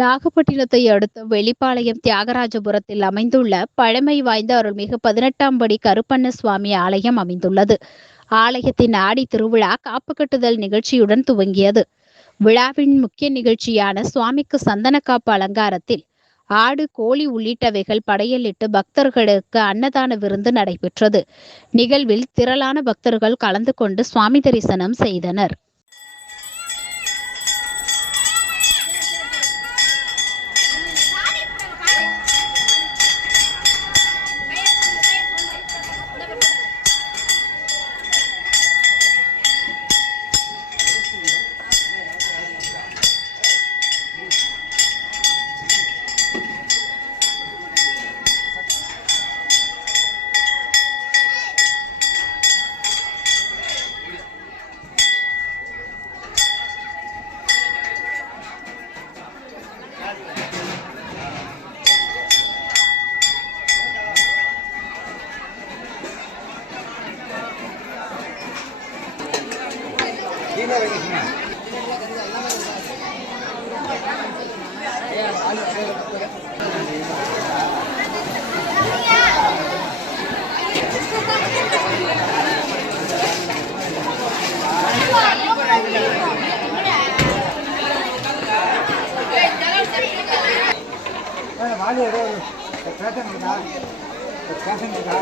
நாகப்பட்டினத்தை அடுத்த வெளிப்பாளையம் தியாகராஜபுரத்தில் அமைந்துள்ள பழமை வாய்ந்த அருள்மிகு பதினெட்டாம் படி கருப்பண்ண சுவாமி ஆலயம் அமைந்துள்ளது. ஆலயத்தின் ஆடி திருவிழா காப்பு கட்டுதல் நிகழ்ச்சியுடன் துவங்கியது. விழாவின் முக்கிய நிகழ்ச்சியான சுவாமிக்கு சந்தன காப்பு அலங்காரத்தில் ஆடு கோழி உள்ளிட்டவைகள் படையலிட்டு பக்தர்களுக்கு அன்னதான விருந்து நடைபெற்றது. நிகழ்வில் திரளான பக்தர்கள் கலந்து கொண்டு சுவாமி தரிசனம் செய்தனர். வாலி ஏதோ ஒரு பேஷன் இருக்கா இருக்கா